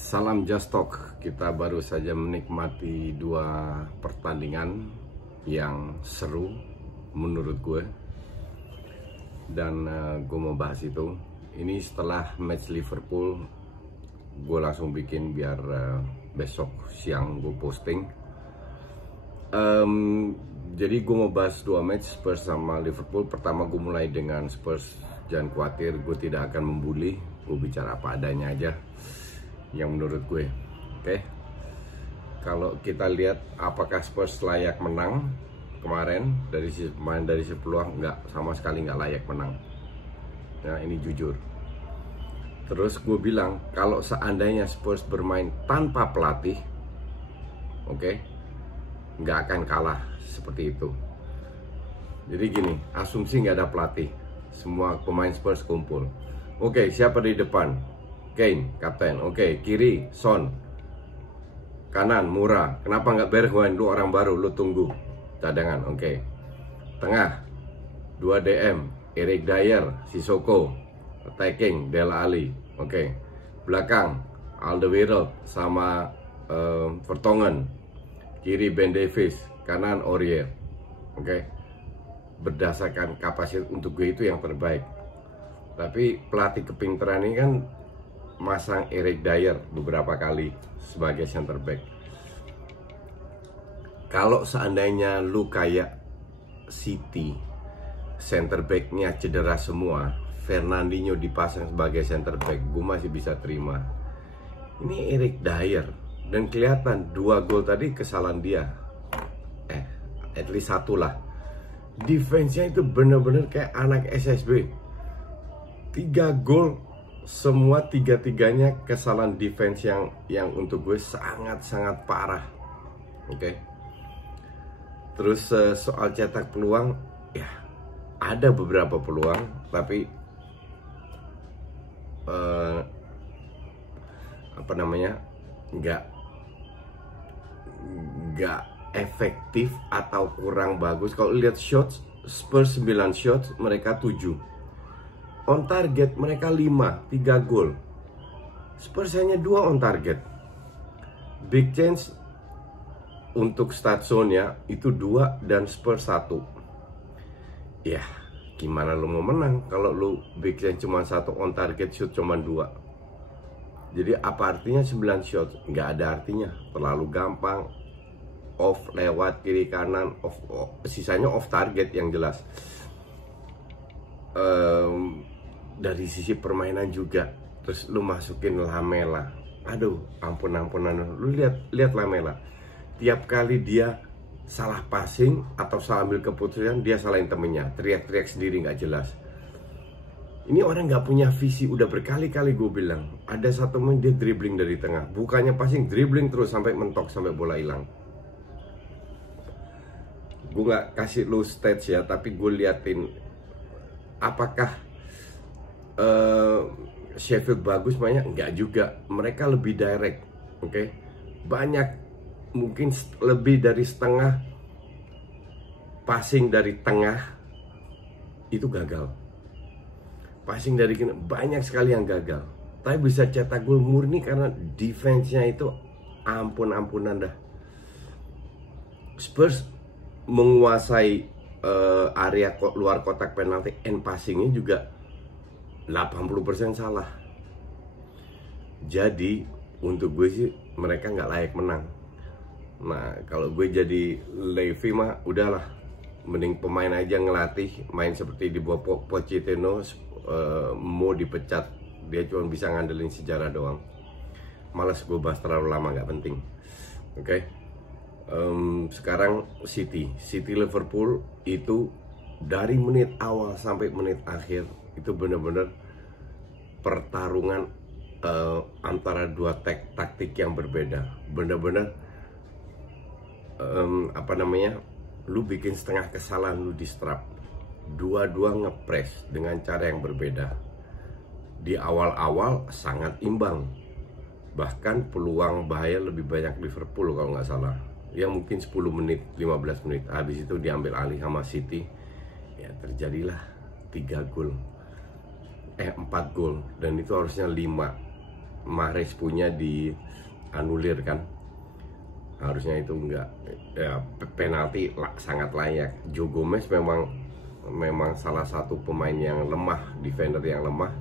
Salam Just Talk. Kita baru saja menikmati dua pertandingan yang seru menurut gue. Dan gue mau bahas itu. Ini setelah match Liverpool, gue langsung bikin biar besok siang gue posting. Jadi gue mau bahas dua match Spurs sama Liverpool. Pertama gue mulai dengan Spurs. Jangan khawatir, gue tidak akan membuli. Gue bicara apa adanya aja yang menurut gue. Oke. Kalau kita lihat apakah Spurs layak menang kemarin, dari sisi pemain, dari sisi peluang, nggak, sama sekali nggak layak menang. Nah, ini jujur. Terus gue bilang kalau seandainya Spurs bermain tanpa pelatih, oke, nggak akan kalah seperti itu. Jadi gini, asumsi nggak ada pelatih, semua pemain Spurs kumpul. Oke, siapa di depan? Kane, kapten. Oke, kiri Son, kanan Mura. Kenapa nggak Bergwijn? Lu orang baru, lu tunggu cadangan. Oke, tengah 2 DM, Eric Dier, Sissoko, attacking Dele Alli. Oke, belakang Alderweireld sama Vertonghen, kiri Ben Davies, kanan Aurier. Oke, berdasarkan kapasitas untuk gue itu yang terbaik. Tapi pelatih kepintaran ini kan masang Eric Dier beberapa kali sebagai center back. Kalau seandainya lu kayak City, center backnya cedera semua, Fernandinho dipasang sebagai center back, gue masih bisa terima. Ini Eric Dier, dan kelihatan 2 gol tadi kesalahan dia. At least 1 lah. Defense-nya itu bener-bener kayak anak SSB. 3 gol, semua 3-3-nya kesalahan defense yang untuk gue sangat-sangat parah. Oke. Terus soal cetak peluang, ya ada beberapa peluang, tapi nggak efektif atau kurang bagus. Kalau lihat shots, Spurs 9 shots, mereka 7. On target mereka 5, 3 gol. Spurs hanya 2 on target. Big chance untuk stat zone-nya itu 2 dan Spurs 1. Ya, gimana lu mau menang kalau lu big chance cuma 1, on target shoot cuma 2. Jadi apa artinya 9 shot? Nggak ada artinya, terlalu gampang. Off, lewat kiri kanan, off, sisanya off target yang jelas. Dari sisi permainan juga, terus lu masukin Lamela, aduh ampunan, lu lihat Lamela, tiap kali dia salah passing atau salah ambil keputusan, dia salahin temennya, teriak-teriak sendiri nggak jelas. Ini orang nggak punya visi. Udah berkali-kali gue bilang, ada satu main dia dribbling dari tengah, bukannya passing, dribbling terus sampai mentok, sampai bola hilang. Gue nggak kasih lu stats ya, tapi gue liatin apakah Sheffield bagus mainnya? Enggak juga. Mereka lebih direct. Oke. Banyak, mungkin lebih dari setengah passing dari tengah itu gagal. Passing dari kiri banyak sekali yang gagal. Tapi bisa cetak gol murni karena defense-nya itu ampunan dah. Spurs menguasai area luar kotak penalti, and passingnya juga 80% salah. Jadi untuk gue sih mereka nggak layak menang. Nah, kalau gue jadi Levy mah udahlah, mending pemain aja ngelatih main seperti di bawah Pochettino. Mau dipecat, dia cuma bisa ngandelin sejarah doang. Malas gue bahas terlalu lama, nggak penting. Oke. Sekarang City Liverpool itu dari menit awal sampai menit akhir itu benar-benar pertarungan antara dua taktik yang berbeda. Benar-benar lu bikin setengah kesalahan, lu distrap. Dua-dua ngepres dengan cara yang berbeda. Di awal-awal sangat imbang, bahkan peluang bahaya lebih banyak Liverpool kalau nggak salah. Ya mungkin 10 menit, 15 menit. Habis itu diambil alih sama City. Ya terjadilah 4 gol, dan itu harusnya 5. Mahrez punya dianulir kan, harusnya itu enggak ya, penalti sangat layak. Joe Gomez memang salah satu pemain yang lemah, defender yang lemah,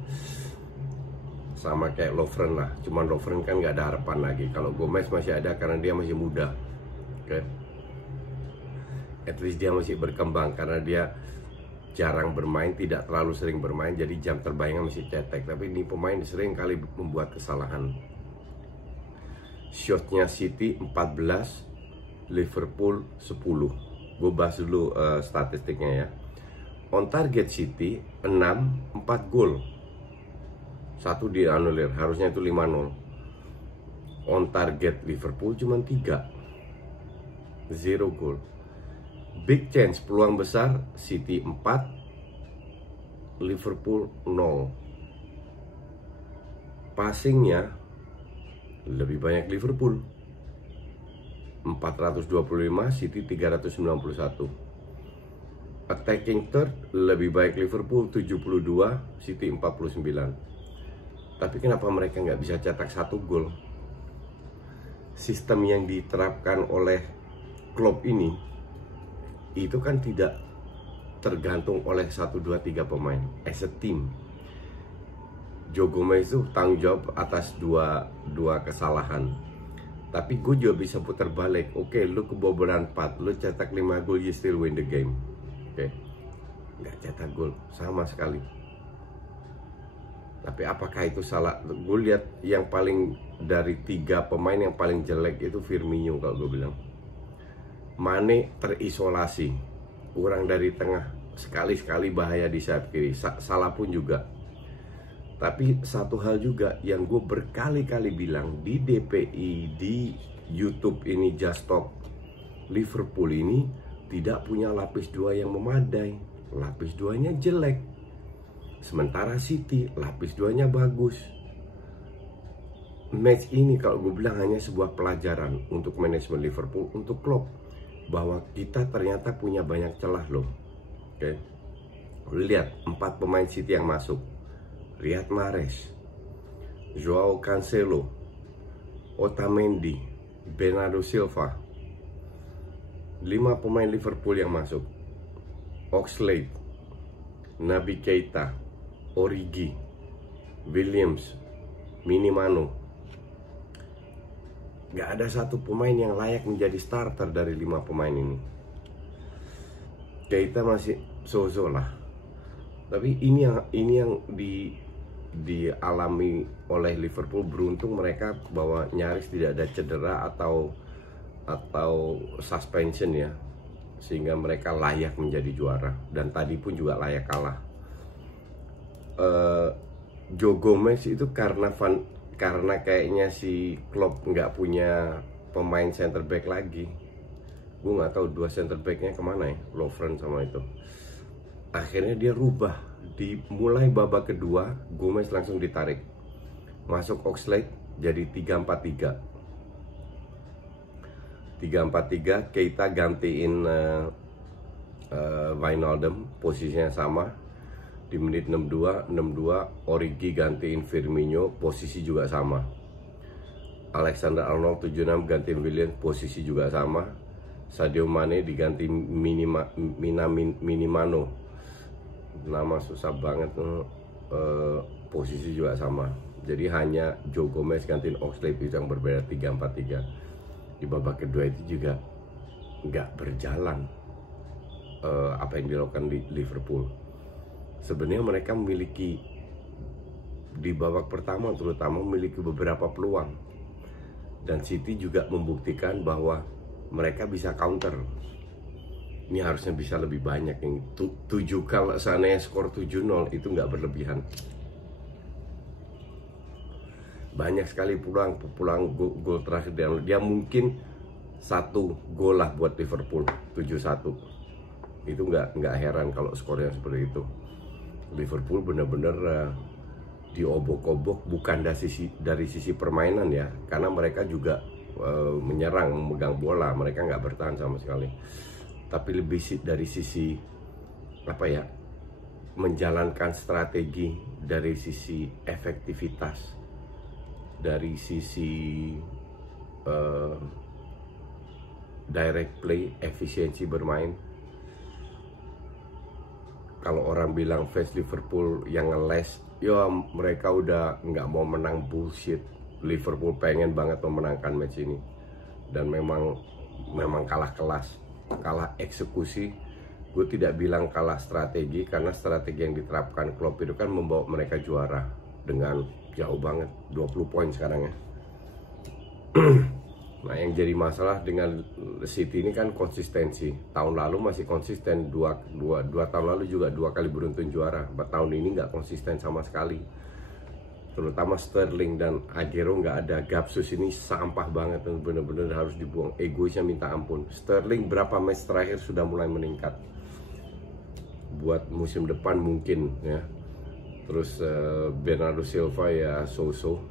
sama kayak Lovren lah. Cuman Lovren kan nggak ada harapan lagi. Kalau Gomez masih ada karena dia masih muda, oke. At least dia masih berkembang karena dia jarang bermain, tidak terlalu sering bermain, jadi jam terbangnya masih cetek. Tapi ini pemain sering kali membuat kesalahan. Shotnya City 14, Liverpool 10. Gue bahas dulu statistiknya ya. On target City 6, 4 gol, 1 dianulir, harusnya itu 5-0. On target Liverpool cuma 3, 0 gol. Big chance, peluang besar, City 4, Liverpool 0. Passingnya lebih banyak Liverpool 425, City 391. Attacking third lebih baik Liverpool 72, City 49. Tapi kenapa mereka nggak bisa cetak 1 gol? Sistem yang diterapkan oleh Klopp ini itu kan tidak tergantung oleh 1, 2, 3 pemain, as a team. Joe Gomez itu tanggung jawab atas dua kesalahan. Tapi gue juga bisa putar balik. Oke, lu kebobolan 4, lu cetak 5 gol, you still win the game. Oke, nggak cetak gol sama sekali. Tapi apakah itu salah? Gue lihat yang paling dari 3 pemain yang paling jelek itu Firmino kalau gue bilang. Mane terisolasi, kurang dari tengah, sekali-sekali bahaya di sayap kiri, salah pun juga. Tapi satu hal juga yang gue berkali-kali bilang di DPI, di YouTube ini, Just Talk, Liverpool ini tidak punya lapis 2 yang memadai. Lapis 2-nya jelek. Sementara City lapis 2-nya bagus. Match ini kalau gue bilang hanya sebuah pelajaran untuk manajemen Liverpool, untuk Klopp, bahwa kita ternyata punya banyak celah loh. Oke. Lihat 4 pemain City yang masuk. Riyad Mahrez, Joao Cancelo, Otamendi, Bernardo Silva. 5 pemain Liverpool yang masuk. Oxlade, Naby Keita, Origi, Williams, Minamino. Gak ada satu pemain yang layak menjadi starter dari 5 pemain ini. Keita masih so-so lah. Tapi ini yang dialami oleh Liverpool. Beruntung mereka bahwa nyaris tidak ada cedera atau suspension ya, sehingga mereka layak menjadi juara. Dan tadi pun juga layak kalah. Joe Gomez itu karena kayaknya si Klopp nggak punya pemain center back lagi. Gue nggak tahu 2 center backnya kemana ya, Lovren sama itu. Akhirnya dia rubah. Mulai babak kedua, Gomez langsung ditarik, masuk Oxlade, jadi 3-4-3. 3-4-3, Keita gantiin Wijnaldum, posisinya sama. Di menit 62, Origi gantiin Firmino, posisi juga sama. Alexander Arnold 76 gantiin Willian, posisi juga sama. Sadio Mane diganti Minamino, nama susah banget, posisi juga sama. Jadi hanya Joe Gomez gantiin Oxlade itu yang berbeda, 3-4-3. Di babak kedua itu juga nggak berjalan apa yang dilakukan di Liverpool. Sebenarnya mereka memiliki di babak pertama terutama memiliki beberapa peluang, dan City juga membuktikan bahwa mereka bisa counter. Ini harusnya bisa lebih banyak. Yang 7, kalau seandainya skor 7-0 itu nggak berlebihan. Banyak sekali peluang gol terakhir dia mungkin 1 gol lah buat Liverpool, 7-1. Itu nggak heran kalau skornya seperti itu. Liverpool benar-benar diobok-obok, bukan dari sisi permainan ya, karena mereka juga menyerang, memegang bola, mereka nggak bertahan sama sekali. Tapi lebih dari sisi apa ya, menjalankan strategi, dari sisi efektivitas. dari sisi direct play, efisiensi bermain. Kalau orang bilang fans Liverpool yang ngeles, ya mereka udah nggak mau menang, bullshit. Liverpool pengen banget memenangkan match ini, dan memang kalah kelas, kalah eksekusi. Gue tidak bilang kalah strategi, karena strategi yang diterapkan Klopp itu kan membawa mereka juara dengan jauh banget, 20 poin sekarang ya. Nah, yang jadi masalah dengan City ini kan konsistensi. Tahun lalu masih konsisten, dua tahun lalu juga 2 kali beruntun juara. Tahun ini nggak konsisten sama sekali. Terutama Sterling dan Aguero nggak ada. Gapsus ini sampah banget, bener-bener harus dibuang. Egoisnya minta ampun. Sterling berapa match terakhir sudah mulai meningkat. Buat musim depan mungkin ya. Terus Bernardo Silva ya so-so.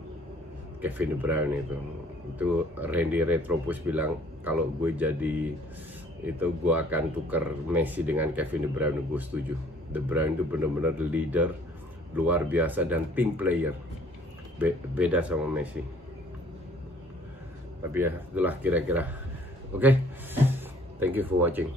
Kevin De Bruyne itu Randy Retropus bilang kalau gue jadi itu gue akan tukar Messi dengan Kevin De Bruyne. Gue setuju. De Bruyne itu benar-benar leader luar biasa dan team player, beda sama Messi. Tapi ya itulah kira-kira. Oke, thank you for watching.